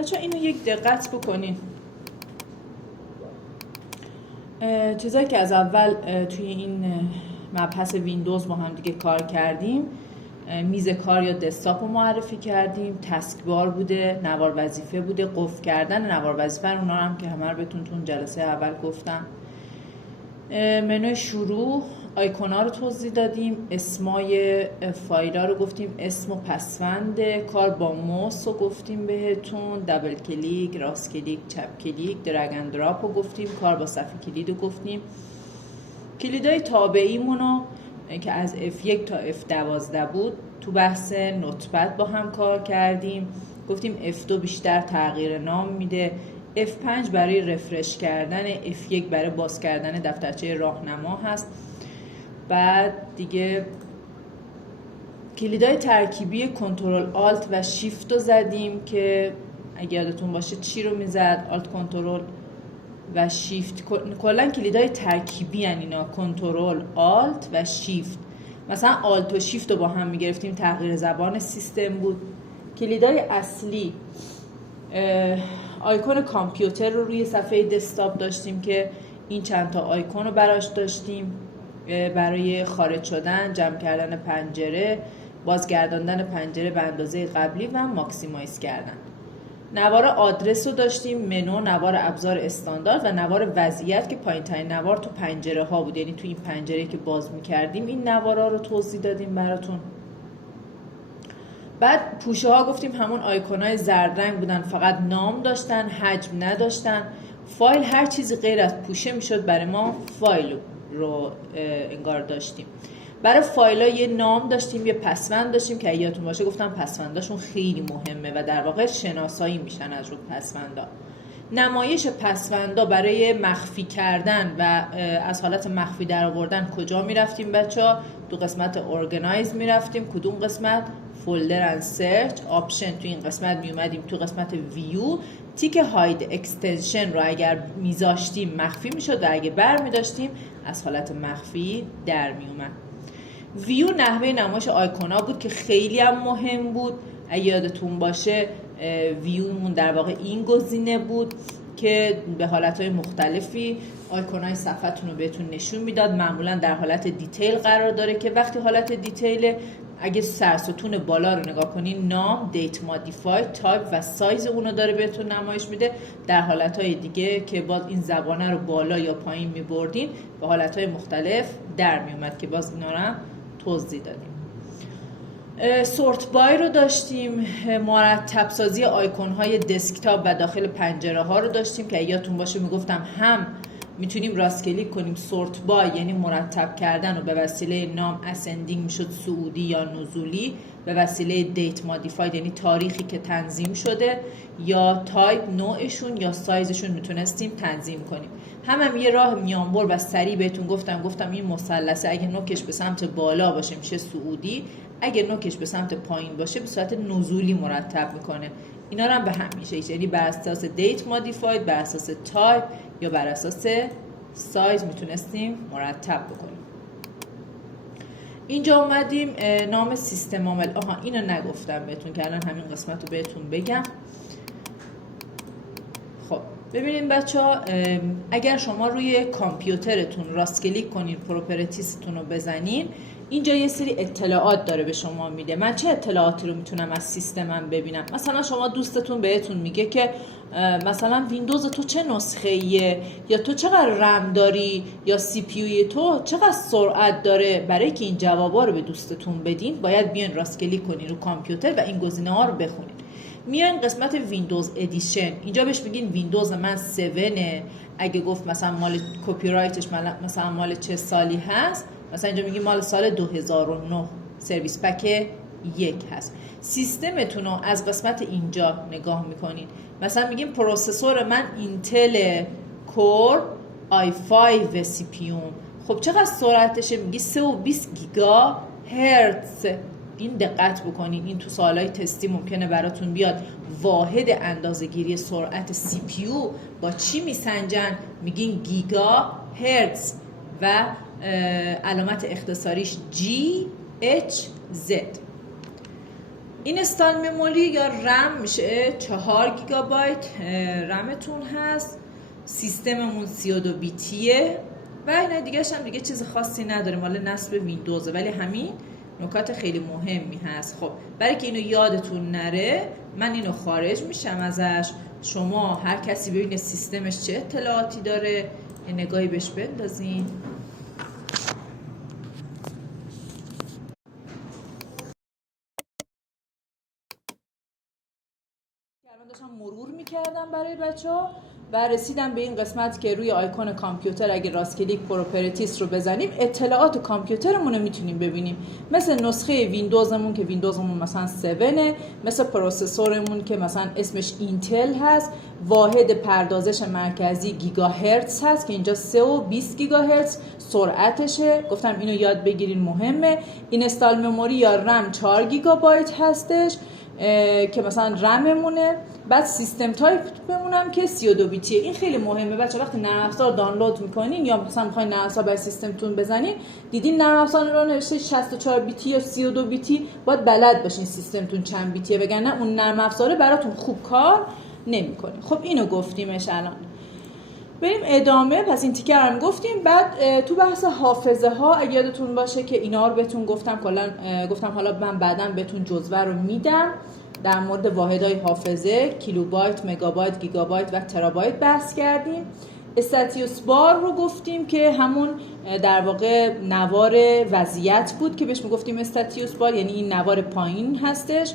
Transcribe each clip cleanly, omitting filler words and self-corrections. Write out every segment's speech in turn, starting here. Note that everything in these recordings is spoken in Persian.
بچه اینو یک دقت بکنین. چیزایی که از اول توی این مبحث ویندوز با هم دیگه کار کردیم، میز کار یا دسکتاپ رو معرفی کردیم، تسک بار بوده، نوار وظیفه بوده، قفل کردن نوار وظیفه، اونا هم که همه رو بهتون تو جلسه اول گفتم. منوی شروع، آیکونا رو توضیح دادیم، اسمای فایلا رو گفتیم، اسم و پسوند کار با موس رو گفتیم بهتون، دبل کلیک، راست کلیک، چپ کلیک، درگ اند دراپ رو گفتیم، کار با صفحه کلید رو گفتیم. کلیدهای تابعیمونو که از F1 تا F12 بود تو بحث نوتپد با هم کار کردیم. گفتیم F2 بیشتر تغییر نام میده، F5 برای رفرش کردن، F1 برای باز کردن دفترچه راهنما هست. بعد دیگه کلیدهای ترکیبی کنترل آلت و شیفت رو زدیم که اگه یادتون باشه چی رو میزد؟ آلت کنترل و شیفت. کلا کلیدهای ترکیبی ان اینا، کنترل آلت و شیفت. مثلا آلت و شیفت رو با هم میگرفتیم، تغییر زبان سیستم بود. کلیدهای اصلی آیکون کامپیوتر رو روی صفحه دسکتاپ داشتیم که این چند تا آیکون رو براش داشتیم برای خارج شدن، جمع کردن پنجره، بازگرداندن پنجره به اندازه قبلی و ماکسیمایز کردن. نوار آدرس رو داشتیم، منو، نوار ابزار استاندارد و نوار وضعیت که پایین ترین نوار تو پنجره ها بود، یعنی تو این پنجره که باز میکردیم این نوارا رو توضیح دادیم براتون. بعد پوشه ها گفتیم همون آیکونای زرد رنگ بودن، فقط نام داشتن، حجم نداشتن. فایل هر چیزی غیر از پوشه میشد برای ما فایل رو انگار داشتیم. برای فایل ها یه نام داشتیم، یه پسوند داشتیم که یادتون باشه گفتم پسونداشون خیلی مهمه و در واقع شناسایی میشن از رو پسوندا. نمایش پسوندا برای مخفی کردن و از حالت مخفی در آوردن کجا میرفتیم بچه‌ها؟ تو قسمت ارگنایز میرفتیم. کدوم قسمت؟ فولدر اند سرچ. آپشن تو این قسمت میومدیم تو قسمت ویو. تیک هاید اکستنشن رو اگر میذاشتیم مخفی میشد و اگه بر میداشتیم از حالت مخفی در میومد. ویو نحوه نمایش آیکونا بود که خیلی هم مهم بود. اگه یادتون باشه ویومون در واقع این گزینه بود که به حالتهای مختلفی آیکونای صفحتون رو بهتون نشون میداد. معمولا در حالت دیتیل قرار داره که وقتی حالت دیتیل، اگه سرستون بالا رو نگاه کنین، نام، دیت مادیفای، تایپ و سایز اونو داره بهتون نمایش میده. در حالتهای دیگه که باز این زبانه رو بالا یا پایین میبردین به حالتهای مختلف در میومد که باز اینا رو توضیح دادیم. سورت بای رو داشتیم، مرتب سازی آیکون های دسکتاپ و داخل پنجره ها رو داشتیم که یادتون باشه میگفتم هم میتونیم راست کلیک کنیم سورت بای یعنی مرتب کردن و به وسیله نام اسندینگ میشد صعودی یا نزولی، به وسیله دیت مادیفاید یعنی تاریخی که تنظیم شده، یا تایپ نوعشون یا سایزشون میتونستیم تنظیم کنیم. هم یه راه میانبر و سریع بهتون گفتم این مثلثه اگه نوکش به سمت بالا باشه میشه صعودی، اگه نوکش به سمت پایین باشه به صورت نزولی مرتب میکنه. اینا رو هم به هم میشه، یعنی بر اساس دیت مادیفاید، بر اساس تایپ یا بر اساس سایز میتونستیم مرتب بکنیم. اینجا اومدیم نام سیستم عامل. اینو نگفتم بهتون که الان همین قسمت رو بهتون بگم. خب ببینید بچه‌ها، اگر شما روی کامپیوترتون راست کلیک کنین پروپرتیستون رو بزنین، اینجا یه سری اطلاعات داره به شما میده. من چه اطلاعاتی رو میتونم از سیستمم ببینم؟ مثلا شما دوستتون بهتون میگه که مثلا ویندوز تو چه نسخه‌ایه، یا تو چقدر رم داری، یا سی پی یو تو چقدر سرعت داره. برای که این جوابا رو به دوستتون بدین باید بیان راست کلیک کنین رو کامپیوتر و این گزینه‌ها رو بخونین. میان قسمت ویندوز ادیشن، اینجا بهش بگین ویندوز من 7. اگه گفت مثلا مال کپی رایتش مثلا مال چه سالی هست، مثلا اینجا میگیم مال سال 2009، سرویس پک 1 هست. سیستمتون رو از قسمت اینجا نگاه میکنین. مثلا میگیم پروسسور من اینتل کور i5 سی پی. خب چقدر سرعتشه؟ میگی 320 گیگا هرتز. این دقت بکنین، این تو سوالای تستی ممکنه براتون بیاد. واحد اندازه‌گیری سرعت سی پی یو با چی میسنجن؟ میگین گیگا هرتز و علامت اختصاریش GHZ. اینستال مموری یا رم میشه 4 گیگابایت رمتون هست. سیستممون 32 بیتیه و اینا دیگه هم دیگه چیز خاصی نداره، مال نصب ویندوزه، ولی همین نکات خیلی مهمی هست. خب برای که اینو یادتون نره من اینو خارج میشم ازش. شما هر کسی ببینه سیستمش چه اطلاعاتی داره نگاهی بهش بندازین. داشتم مرور میکردم برای بچه‌ها و رسیدم به این قسمت که روی آیکون کامپیوتر اگه راست کلیک پروپرتیز رو بزنیم اطلاعات کامپیوترمون رو میتونیم ببینیم، مثل نسخه ویندوزمون که ویندوزمون مثلا 7، مثل پروسسورمون که مثلا اسمش اینتل هست، واحد پردازش مرکزی گیگاهرتز هست که اینجا 3 و 20 گیگاهرتز سرعتشه. گفتم اینو یاد بگیرین مهمه. اینستال مموری یا رم 4 گیگابایت هستش که مثلا رممونه. بعد سیستم تایپ بمونم که 32 بیتیه. این خیلی مهمه بچه، وقتی نرم افزار دانلود میکنین یا مثلا میخواین نرم افزار برای سیستمتون بزنین، دیدین نرم افزار رو نوشته 64 بیتی یا 32 بیتی، باید بلد باشین سیستمتون چند بیتیه، وگرنه اون نرم افزاره براتون خوب کار نمیکنه. خب اینو گفتیمش. الان بریم ادامه. پس این تیکر هم گفتیم. بعد تو بحث حافظه ها اگه یادتون باشه که اینا رو بهتون گفتم، کلا گفتم حالا من بعداً بهتون جزوه رو میدم. در مورد واحدهای حافظه کیلوبایت، مگابایت، گیگابایت و ترابایت بحث کردیم. استاتیوس بار رو گفتیم که همون در واقع نوار وضعیت بود که بهش میگفتیم استاتیوس بار، یعنی این نوار پایین هستش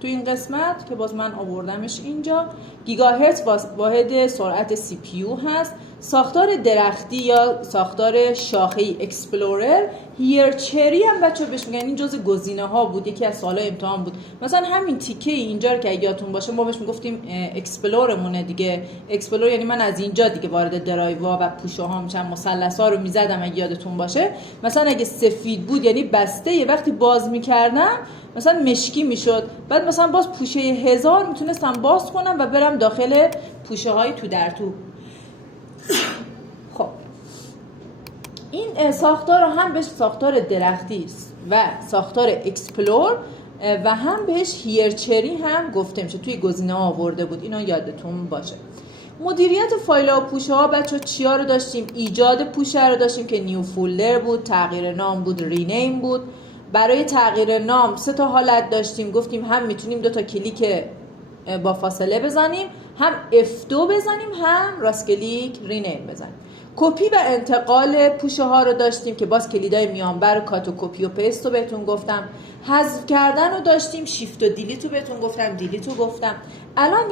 تو این قسمت که باز من آوردمش اینجا. گیگاهرتز واحد سرعت سی پی یو هست. ساختار درختی یا ساختار شاخه‌ای اکسپلورر، هیرچری هم بچه بهش میگن، این جزء گزینه ها بود، یکی از سوالای امتحان بود. مثلا همین تیکه اینجا رو که یادتون باشه ما بهش میگفتیم اکسپلورمونه دیگه. اکسپلور یعنی من از اینجا دیگه وارد درایوا و پوشه ها میشم، مثلثا رو میزدم اگه یادتون باشه. مثلا اگه سفید بود یعنی بسته، یه وقتی باز میکردم مثلا مشکی میشد، بعد مثلا باز پوشه 1000 میتونستم باز کنم و برم داخل پوشه های تو در تو. خب این ساختار هم بهش ساختار درختی است و ساختار اکسپلور و هم بهش هیرچری هم گفته میشه. توی گزینه ها آورده بود، اینا یادتون باشه. مدیریت فایل ها و پوشه ها بچه چیا رو داشتیم؟ ایجاد پوشه رو داشتیم که نیو فولدر بود، تغییر نام بود، رینیم بود. برای تغییر نام 3 تا حالت داشتیم، گفتیم هم میتونیم 2 تا کلیک با فاصله بزنیم، هم F2 بزنیم، هم راست کلیک رینیم بزنیم. کپی و انتقال پوشه ها رو داشتیم که باز کلیدای میانبر کات و کپی و پیست رو بهتون گفتم. حذف کردن رو داشتیم، شیفت و دیلیت رو بهتون گفتم، دیلیت رو گفتم. الان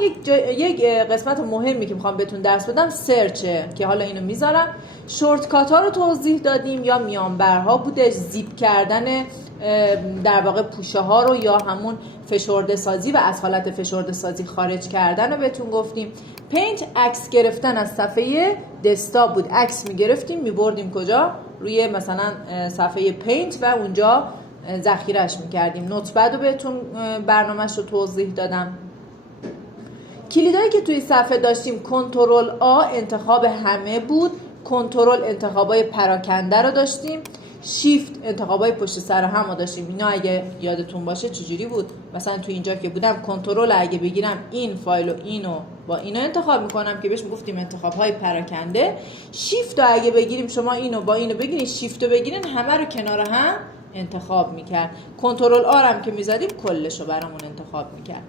یک قسمت مهمی که میخوام بهتون درس بدم سرچه که حالا اینو میذارم. شورتکات ها رو توضیح دادیم، یا میانبرها بودش، زیپ کردن در واقع پوشه ها رو یا همون فشرده سازی و از حالت فشرده سازی خارج کردن رو بهتون گفتیم. پینت عکس گرفتن از صفحه دسکتاپ بود، عکس میگرفتیم میبردیم کجا؟ روی مثلا صفحه پینت و اونجا ذخیرهش میکردیم. نوتپد رو بهتون برنامهش رو توضیح دادم. کلیدایی که توی صفحه داشتیم کنترل آ انتخاب همه بود، کنترل انتخابای پراکنده رو داشتیم، شیفت انتخابای پشت سر هم رو داشتیم. اینا اگه یادتون باشه چجوری بود؟ مثلا توی اینجا که بودم کنترل اگه بگیرم این فایل و اینو با اینا انتخاب میکنم که بهش میگفتیم انتخابهای پراکنده. شیفت رو اگه بگیریم شما اینو با اینو بگیرین، شیفت رو بگیرین همه رو کنار هم انتخاب میکرد. کنترل آر هم که میزدیم کلش رو برامون انتخاب میکرد.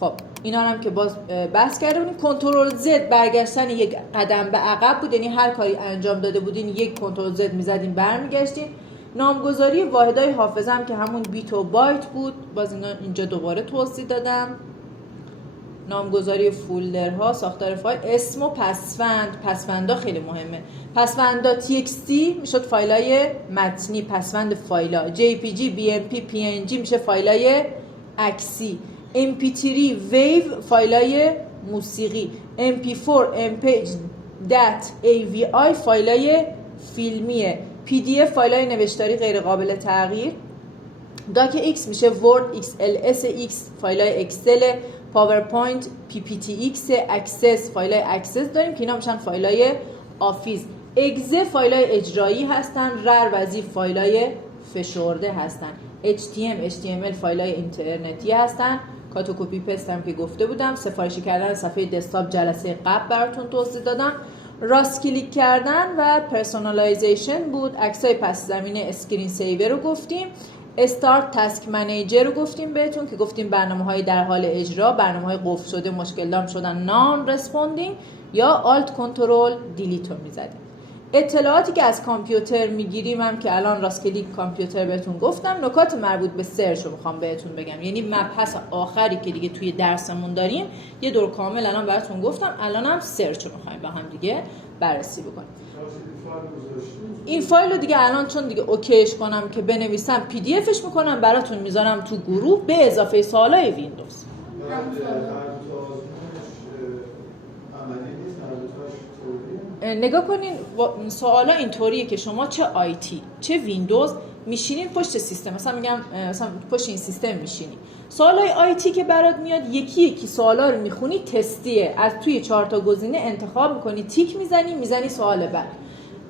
خب اینا هم که باز بحث کرده بودیم. کنترل زد برگشتن یک قدم به عقب بود، یعنی هر کاری انجام داده بودین یک کنترل زد میزدین برمیگشتین. نامگذاری واحدهای حافظه هم که همون بیت و بایت بود، باز اینا اینجا دوباره توضیح دادم. نامگذاری فولدرها، ساختار فایل، اسم و پسوند. پسوندا خیلی مهمه. پسوندا txt میشد فایلای متنی، پسوند فایلا. jpg bmp png میشه فایلای عکسی. mp3 wave فایلای موسیقی. mp4 mpeg dat avi فایلای فیلمیه. pdf فایلای نوشتاری غیر قابل تغییر. docx میشه word xls فایلای اکسل. پاورپوینت PPTX اکسس فایلای اکسس داریم که اینا میشن فایلای آفیس. اگزه فایلای اجرایی هستن. رر و زی فایلای فشرده هستن. HTML فایل‌های اینترنتی هستن. کات و کپی پست هم که گفته بودم. سفارش کردن صفحه دسکتاپ جلسه قبل براتون توضیح دادم. راست کلیک کردن و پرسونالایزیشن بود. عکسای پس زمینه اسکرین سیور رو گفتیم. استارت تاسک منیجر رو گفتیم بهتون که گفتیم برنامه‌های در حال اجرا، برنامه‌های قفل شده، مشکل دار شدن، نان رسپاندینگ یا آلت کنترل دیلیت رو می‌زدیم. اطلاعاتی که از کامپیوتر میگیریم هم که الان راست کلیک کامپیوتر بهتون گفتم. نکات مربوط به سرچ رو میخوام بهتون بگم، یعنی مبحث آخری که دیگه توی درسمون داریم یه دور کامل الان براتون گفتم. الان هم سرچ رو میخوایم با هم دیگه بررسی بکنیم. این فایل رو دیگه الان چون دیگه اوکیش کنم که بنویسم پی دی افش میکنم براتون میذارم تو گروه به اضافه سوالای ویندوز. نگاه کنین سوالا اینطوریه که شما چه آیتی چه ویندوز میشینین پشت سیستم، مثلا میگم مثلا پشت این سیستم میشینی، سوالای آیتی که برات میاد یکی یکی سوالا رو میخونی، تستیه، از توی 4 تا گزینه انتخاب میکنی، تیک میزنی سوال بعد.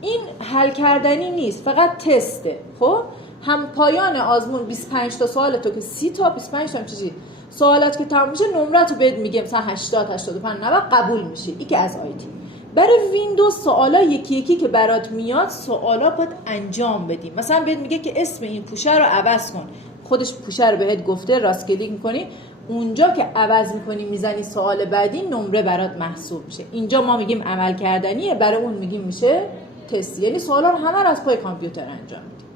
این حل کردنی نیست، فقط تسته. خب هم پایان آزمون 25 تا سوال تو که 30 تا 25 تا چیزی سوالات که تموم میشه نمره‌تو بهت میگه مثلا 80 85 90 قبول میشی. این که از آیتی. برای ویندوز سوالا یکی یکی که برات میاد سوالا باید انجام بدیم. مثلا بهت میگه که اسم این پوشه رو عوض کن، خودش پوشه رو بهت گفته، راست کلیک میکنی اونجا که عوض میکنی میزنی سوال بعدی نمره برات محسوب میشه. اینجا ما میگیم عمل کردنیه، برای اون میگیم میشه تست. یعنی سوالا رو همه رو از پای کامپیوتر انجام میدیم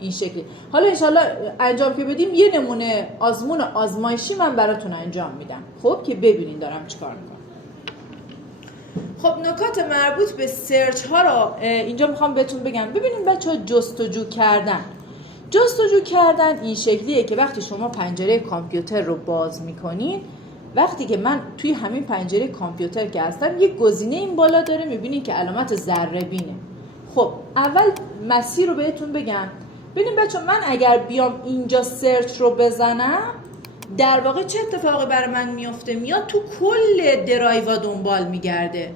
این شکلی. حالا انشالله انجام که بدیم یه نمونه آزمون آزمایشی من براتون انجام میدم، خب که ببینین دارم چیکار میکنم. خب نکات مربوط به سرچ ها رو اینجا میخوام بهتون بگم. ببینیم بچه‌ها جستجو کردن این شکلیه که وقتی شما پنجره کامپیوتر رو باز میکنین، وقتی که من توی همین پنجره کامپیوتر که هستم یه گزینه این بالا داره میبینین که علامت ذره بینه. خب اول مسیر رو بهتون بگم. ببینیم بچه‌ها من اگر بیام اینجا سرچ رو بزنم در واقع چه اتفاقی برای من میفته؟ میاد تو کل درایو دنبال میگرده.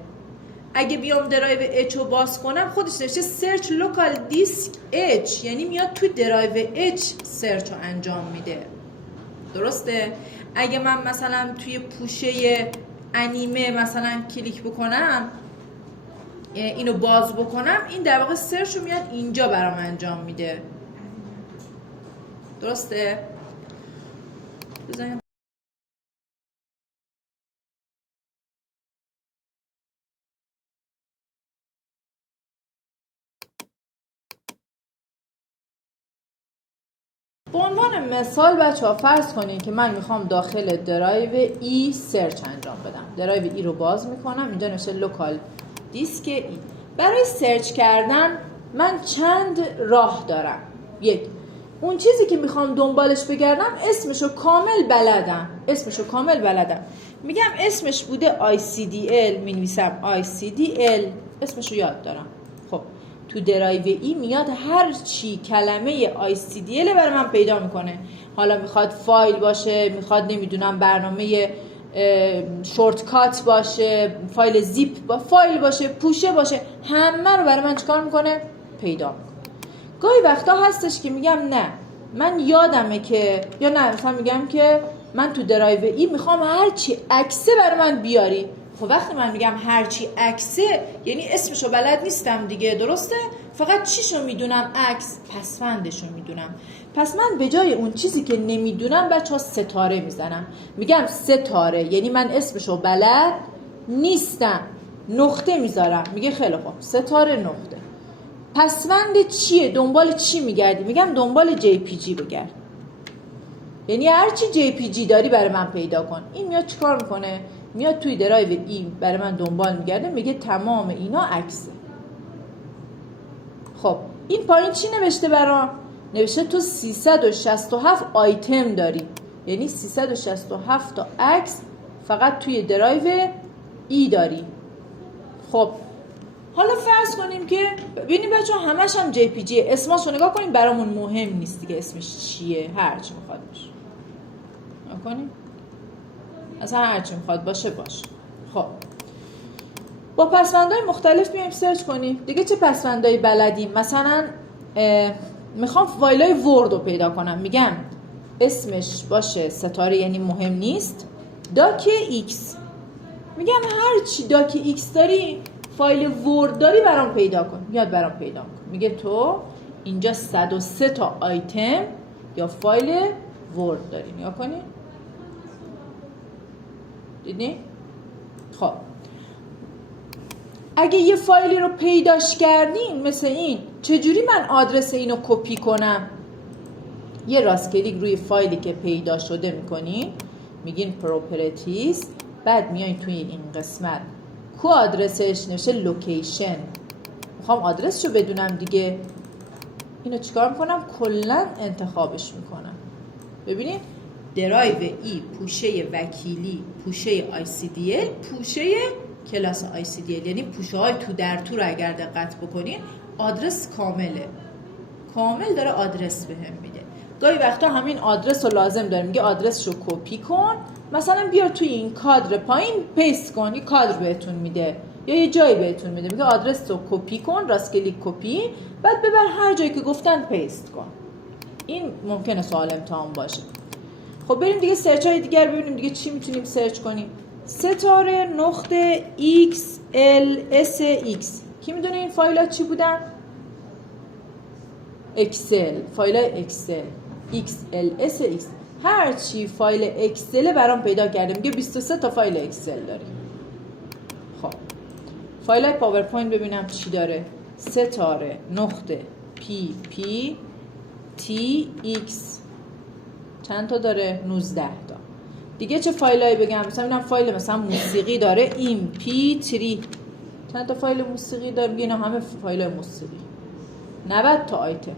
اگه بیام درایو اچ رو باز کنم خودش نوشته سرچ لوکال دیسک اچ، یعنی میاد تو درایو اچ سرچ رو انجام میده. درسته؟ اگه من مثلا توی پوشه انیمه مثلا کلیک بکنم اینو باز بکنم این در واقع سرچ رو میاد اینجا برام انجام میده. درسته؟ بزنیم به عنوان مثال بچه‌ها فرض کنین که من میخوام داخل درایو ای سرچ انجام بدم. درایو ای رو باز میکنم، اینجا نوشته لوکال دیسک ای. برای سرچ کردن من چند راه دارم. یک، اون چیزی که میخوام دنبالش بگردم اسمشو کامل بلدم. میگم اسمش بوده ICDL، مینویسم ICDL، اسمشو یاد دارم. خب تو درایو ای میاد هر چی کلمه ICDL برای من پیدا میکنه. حالا میخواد فایل باشه، میخواد نمیدونم برنامه شورتکات باشه، فایل زیپ با فایل باشه، پوشه باشه، همه رو برای من چیکار میکنه؟ پیدا میکنه. گاهی وقتا هستش که میگم نه من یادمه که، یا نه مثلا میگم که من تو درایو ای میخوام هرچی عکسه برای من بیاری. خب وقتی من میگم هرچی عکسه یعنی اسمشو بلد نیستم دیگه، درسته؟ فقط چیشو میدونم؟ عکس، پسوندشو میدونم. پس من به جای اون چیزی که نمیدونم بچه‌ها ستاره میزنم، میگم ستاره، یعنی من اسمشو بلد نیستم، نقطه میذارم. میگه خیلی خوب ستاره نقطه. پسوند چیه؟ دنبال چی میگردی؟ میگم دنبال جی پی جی بگرد، یعنی هرچی جی پی جی داری برای من پیدا کن. این میاد چیکار میکنه؟ میاد توی درایو ای برای من دنبال میگرده، میگه تمام اینا عکسه. خب این پایین چی نوشته برام؟ نوشته تو 367 آیتم داری، یعنی 367 تا عکس فقط توی درایو ای داری. خب حالا فرض کنیم که ببینیم بچه‌ها همش هم جی پی جی، اسمشو نگاه کنیم برامون مهم نیست دیگه اسمش چیه، هر چی میخواد باشه. نگاه کنیم اصلا هر چی میخواد باشه. خب با پسوندهای مختلف میایم سرچ کنیم دیگه. چه پسوندهایی بلدیم؟ مثلا میخوام فایلای ورد رو پیدا کنم، میگم اسمش باشه ستاره یعنی مهم نیست، داک ایکس، میگم هر چی داک ایکس داری فایل ورد داری برام پیدا کن، یاد برام پیدا کن. میگه تو اینجا 103 تا آیتم یا فایل ورد داری، نیا کنی دیدی؟ خب اگه یه فایلی رو پیداش کردین مثل این، چجوری من آدرس اینو کپی کنم؟ یه راست کلیک روی فایلی که پیدا شده میکنین، میگین پروپرتیز، بعد میایین توی این قسمت کو آدرسش نوشته لوکیشن، میخوام آدرسشو بدونم دیگه. اینو چیکار میکنم؟ کلا انتخابش میکنم. ببینید درایو ای، پوشه وکیلی، پوشه ICDL، پوشه کلاس ICDL، یعنی پوشه های تو در تو رو اگر دقت بکنین آدرس کامله، کامل داره آدرس بهم میده. گاهی وقتا همین آدرس رو لازم داره، میگه آدرس رو کپی کن، مثلا بیار توی این کادر پایین پیست کن، یه کادر بهتون میده یا یه جایی بهتون میده، میگه آدرس رو کپی کن، راست کلیک کپی، بعد ببر هر جایی که گفتن پیست کن. این ممکنه سوال امتحان باشه. خب بریم دیگه سرچ های دیگر ببینیم دیگه چی میتونیم سرچ کنیم. ستاره نقطه XLSX، کی میدونه این فایل ها چی بودن؟ اکسل، فایل های اکسل XLSX، هر چی فایل اکسل برام پیدا کرده، میگه 23 تا فایل اکسل داری. خب فایل های پاورپوینت ببینم چی داره. ستاره نقطه PPTX، چند تا داره؟ 19 تا. دیگه چه فایلایی بگم؟ مثلا اینم فایل مثلا موسیقی داره، MP3، چند تا فایل موسیقی داره؟ میگه اینا همه فایل موسیقی. 90 تا آیتم.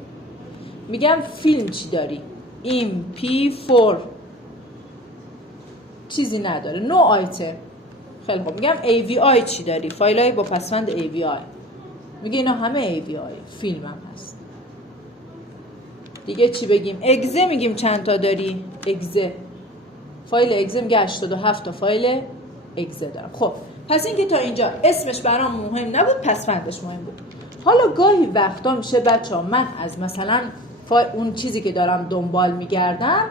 میگم فیلم چی داری؟ MP4، چیزی نداره، نو آیتم. خیلی خوب. میگم AVI چی داری؟ فایلای با پسوند AVI، میگه اینا همه AVI، فیلم هم هست. دیگه چی بگیم؟ اگزه میگیم چند تا داری؟ اگزه، فایل اگزه میگه 87 تا فایل اگزه دارم. خب پس این که تا اینجا اسمش برام مهم نبود، پسوندش مهم بود. حالا گاهی وقتا میشه بچه‌ها من از مثلا اون چیزی که دارم دنبال میگردم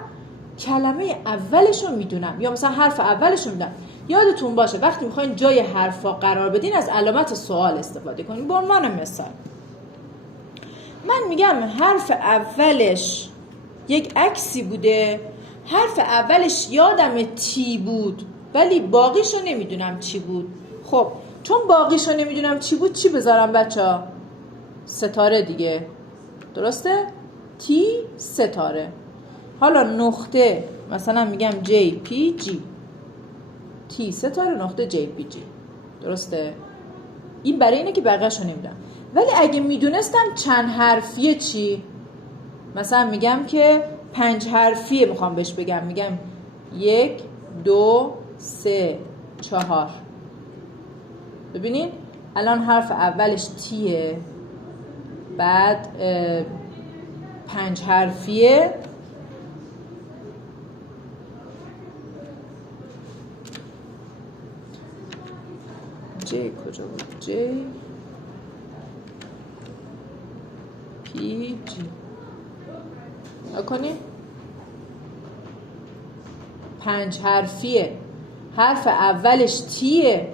کلمه اولش رو میدونم یا مثلا حرف اولش رو میدونم. یادتون باشه وقتی میخواین جای حرفا قرار بدین از علامت سوال استفاده کنین. به عنوان مثال من میگم حرف اولش یک عکسی بوده، حرف اولش یادم تی بود ولی باقیشو نمیدونم چی بود. خب چون باقیشو نمیدونم چی بود، چی بذارم بچه؟ ستاره دیگه، درسته؟ تی ستاره. حالا نقطه مثلا میگم JPG، تی ستاره نقطه JPG، درسته؟ این برای اینه که بقیه‌شو نمیدونم. ولی اگه میدونستم چند حرفیه چی؟ مثلا میگم که 5 حرفیه میخوام بهش بگم، میگم 1 2 3 4. ببینین الان حرف اولش تیه، بعد 5 حرفیه، جی کجا بود؟ جی پی جی نکنی 5 حرفیه، حرف اولش تیه،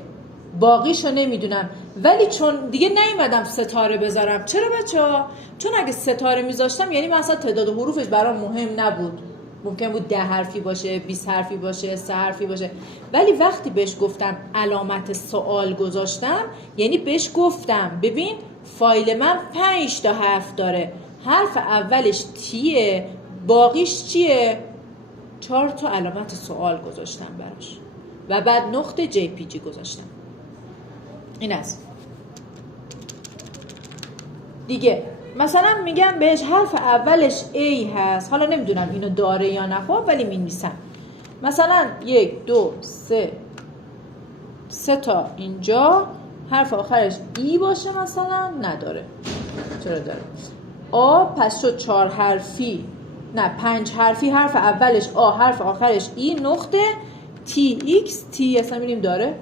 باقیشو نمیدونم. ولی چون دیگه نیومدم ستاره بذارم. چرا بچه‌ها؟ چون اگه ستاره میذاشتم یعنی مثلا تعداد حروفش برام مهم نبود، ممکن بود 10 حرفی باشه، 20 حرفی باشه، 3 حرفی باشه. ولی وقتی بهش گفتم علامت سوال گذاشتم، یعنی بهش گفتم ببین فایل من 5 تا حرف داره، حرف اولش تیه، باقیش چیه؟ 4 تا علامت سوال گذاشتم براش و بعد نقطه JPG گذاشتم. این است دیگه. مثلا میگم بهش حرف اولش A هست، حالا نمیدونم اینو داره یا نه، خب ولی می‌نویسم مثلا 1 2 3 تا اینجا، حرف آخرش E باشه مثلا، نداره. چرا داره؟ آ، پس شد 4 حرفی، نه 5 حرفی، حرف اولش آ، حرف آخرش E، نقطه TX، T اصلا می‌بینیم داره.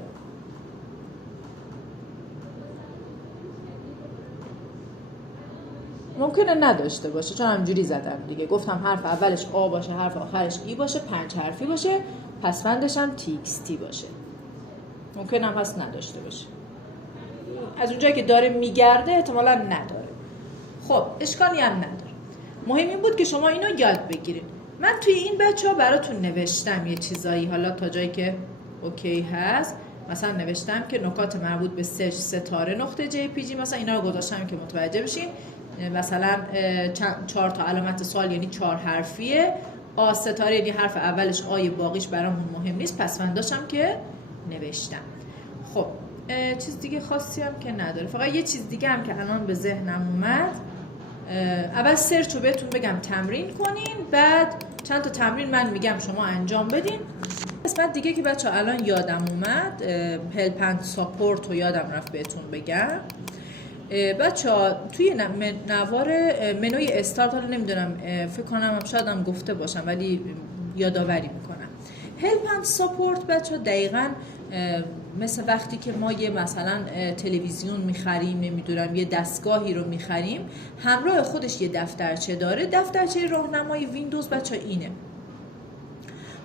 ممکنه نداشته باشه، چون همجوری زدم دیگه، گفتم حرف اولش آ باشه، حرف آخرش ای باشه، 5 حرفی باشه، پسوندش هم TXT باشه. ممکنه هم هست نداشته باشه. از اونجایی که داره میگرده احتمالاً نداره. خب اشکالی هم نداره. مهم این بود که شما اینو یاد بگیرید. من توی این بچه‌ها براتون نوشتم یه چیزایی، حالا تا جایی که اوکی هست. مثلا نوشتم که نکات مربوط به سرچ ستاره نقطه JPG، مثلا اینا رو گذاشتم که متوجه بشین. مثلا 4 تا علامت سوال یعنی 4 حرفیه. آ ستاره یعنی حرف اولش آی، باقیش برامون مهم نیست. پسونداشم که نوشتم. خب چیز دیگه خاصی هم که نداره. فقط یه چیز دیگه هم که الان به ذهنم اومد، اول سرچ رو بهتون بگم تمرین کنین، بعد چند تا تمرین من میگم شما انجام بدین. قسمت دیگه که بچه الان یادم اومد، هلپ اند ساپورت رو یادم رفت بهتون بگم. بچه توی نوار منوی استارت، حالا نمیدونم فکر کنم شاید هم گفته باشم ولی یادآوری میکنم. هلپ اند ساپورت بچه دقیقاً مثل وقتی که ما یه مثلا تلویزیون میخریم، نمیدونم یه دستگاهی رو میخریم، همراه خودش یه دفترچه داره. دفترچه راهنمای ویندوز بچه اینه.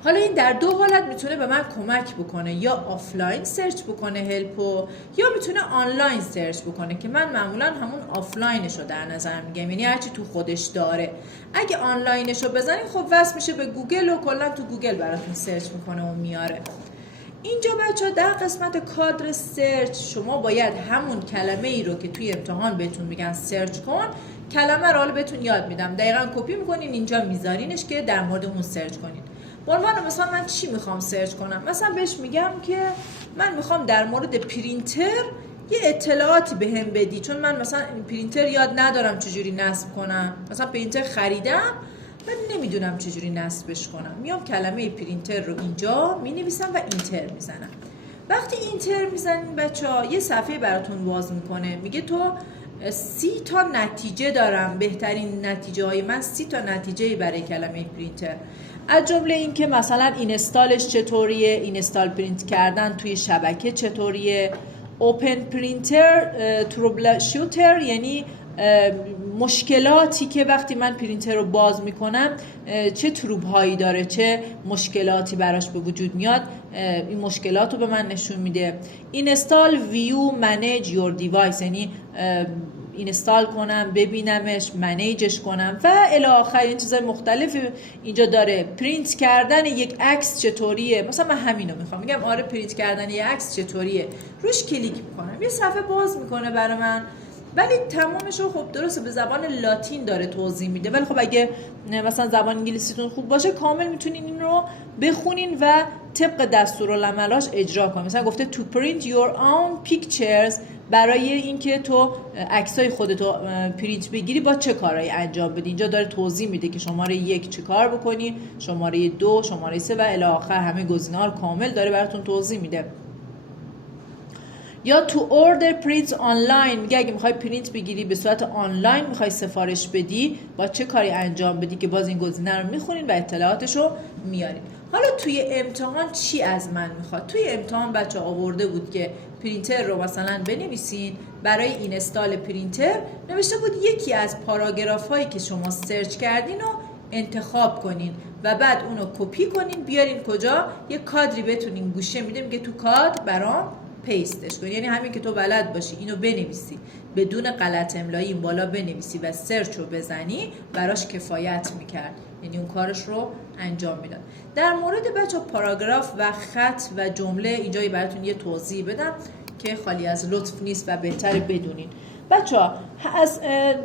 حالا این در 2 حالت میتونه به من کمک بکنه، یا آفلاین سرچ بکنه هلپو، یا میتونه آنلاین سرچ بکنه که من معمولا همون آفلاینش رو در نظر میگم، یعنی هرچی تو خودش داره. اگه آنلاینش رو بزنین خب وصل میشه به گوگل و کلا تو گوگل براتون سرچ میکنه و میاره. اینجا بچه در قسمت کادر سرچ شما باید همون کلمه ای رو که توی امتحان بهتون میگن سرچ کن، کلمه رو حالا بهتون یاد میدم، دقیقاً کپی میکنین اینجا میذارینش که در مورد اون سرچ کنین. به عنوان مثلا من چی میخوام سرچ کنم؟ مثلا بهش میگم که من میخوام در مورد پرینتر یه اطلاعاتی بهم بدی، چون من مثلا پرینتر یاد ندارم چجوری نصب کنم. مثلا پرینتر خریدم من نمیدونم چجوری نصبش کنم. میام کلمه پرینتر رو اینجا مینویسم و اینتر میزنم. وقتی اینتر میزنین بچه‌ها یه صفحه براتون باز میکنه، میگه تو 30 تا نتیجه دارم، بهترین نتیجه های من 30 تا نتیجه برای کلمه پرینتر، از جمله این که مثلا اینستالش چطوریه، اینستال پرینت کردن توی شبکه چطوریه، اوپن پرینتر، تروبل شوتر یعنی مشکلاتی که وقتی من پرینتر رو باز میکنم چه تروب هایی داره، چه مشکلاتی براش به وجود میاد، این مشکلات رو به من نشون میده. اینستال ویو منیج یور دیوایس یعنی اینستال کنم، ببینمش، منیجش کنم و الی آخر. این چیزای مختلفی اینجا داره. پرینت کردن یک عکس چطوریه، مثلا من همینو میخوام، میگم آره پرینت کردن یک عکس چطوریه، روش کلیک میکنم یه صفحه باز میکنه برای من، ولی تمامش رو خب درسته به زبان لاتین داره توضیح میده، ولی خب اگه مثلا زبان انگلیسیتون خوب باشه کامل میتونین این رو بخونین و طبق دستورالعملاش اجرا کنین. مثلا گفته to print your own pictures، برای اینکه تو عکسای خودتو پرینت بگیری با چه کارهایی انجام بدی. اینجا داره توضیح میده که شماره 1 چه کار بکنی، شماره 2، شماره 3 و الی آخر همه گزینه‌ها رو کامل داره براتون توضیح میده. یا تو اوردر پرینت آنلاین، میگه اگه میخوای پرینت بگیری به صورت آنلاین، میخوای سفارش بدی با چه کاری انجام بدی، که باز این گزینه رو میخونین و اطلاعاتش رو میارین. حالا توی امتحان چی از من میخواد؟ توی امتحان بچه آورده بود که پرینتر رو مثلا بنویسین، برای اینستال پرینتر نوشته بود یکی از پاراگراف هایی که شما سرچ کردین رو انتخاب کنین و بعد اونو کپی کنین بیارین کجا، یه کادری بتونین گوشه میده، میگه تو کادر برام پیستش کن، یعنی همین که تو بلد باشی اینو بنویسی بدون غلط املایی این بالا بنویسی و سرچ رو بزنی براش کفایت میکرد، یعنی اون کارش رو انجام میداد. در مورد بچه پاراگراف و خط و جمله اینجایی براتون یه توضیح بدم که خالی از لطف نیست و بهتره بدونین. بچه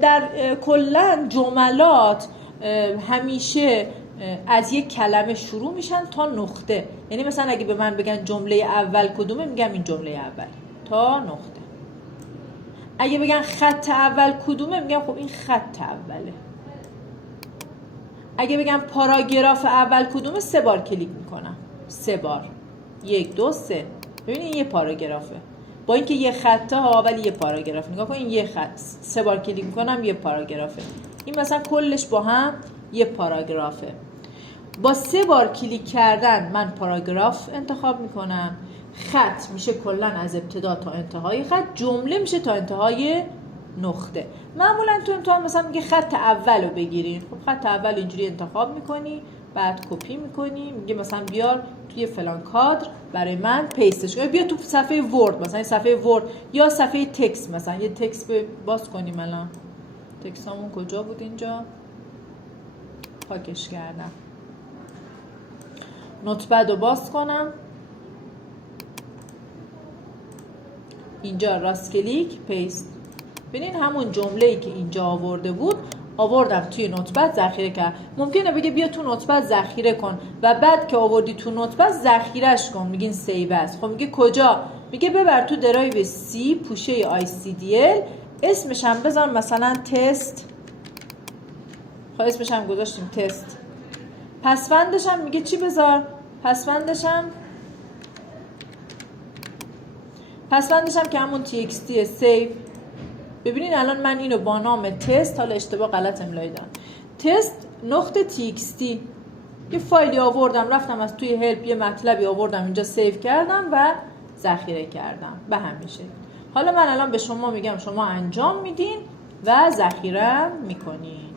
در کلن جملات همیشه از یک کلمه شروع میشن تا نقطه، یعنی مثلا اگه به من بگن جمله اول کدومه، میگم این جمله اول تا نقطه. اگه بگن خط اول کدومه، میگم خب این خط اوله. اگه بگن پاراگراف اول کدومه، 3 بار کلیک میکنم، 3 بار، 1 2 3. ببینید یه پاراگرافه، با اینکه یه خطه ها ولی یه پاراگراف. نگاه کن این یه خط، 3 بار کلیک میکنم یه پاراگرافه. این مثلا کلش با هم یه پاراگرافه. با 3 بار کلیک کردن من پاراگراف انتخاب میکنم. خط میشه کلن از ابتدا تا انتهای خط، جمله میشه تا انتهای نقطه. معمولا تو امتحان مثلا میگه خط اول رو بگیرین. خب خط اول اینجوری انتخاب میکنی، بعد کپی میکنی، میگه مثلا بیار توی فلان کادر برای من پیستش کن، بیا تو صفحه ورد، مثلا صفحه ورد یا صفحه تکست، مثلا یه تکست باز کنیم. الان تکستامون کجا بود؟ اینجا پاکش کردم. نوتپد رو باز کنم، اینجا راست کلیک پیست. ببین همون جمله‌ای که اینجا آورده بود آوردم توی نوتپد ذخیره کرد. ممکنه بگه بیا تو نوتپد ذخیره کن و بعد که آوردی تو نوتپد ذخیرهش کن، میگین سیو است. خب میگه کجا؟ میگه ببر تو درایو سی پوشه ICDL، اسمش هم بذار مثلا تست. خب اسمش هم گذاشتیم تست. پسوندش هم میگه چی بذار؟ پسوندش هم که همون TXT سیو. ببینین الان من اینو با نام تست، حالا اشتباه غلط املایی دارم، تست نقطه TXT یه فایلی آوردم، رفتم از توی هلپ یه مطلبی آوردم اینجا سیو کردم و ذخیره کردم به همین شکل. حالا من الان به شما میگم شما انجام میدین و ذخیره میکنین.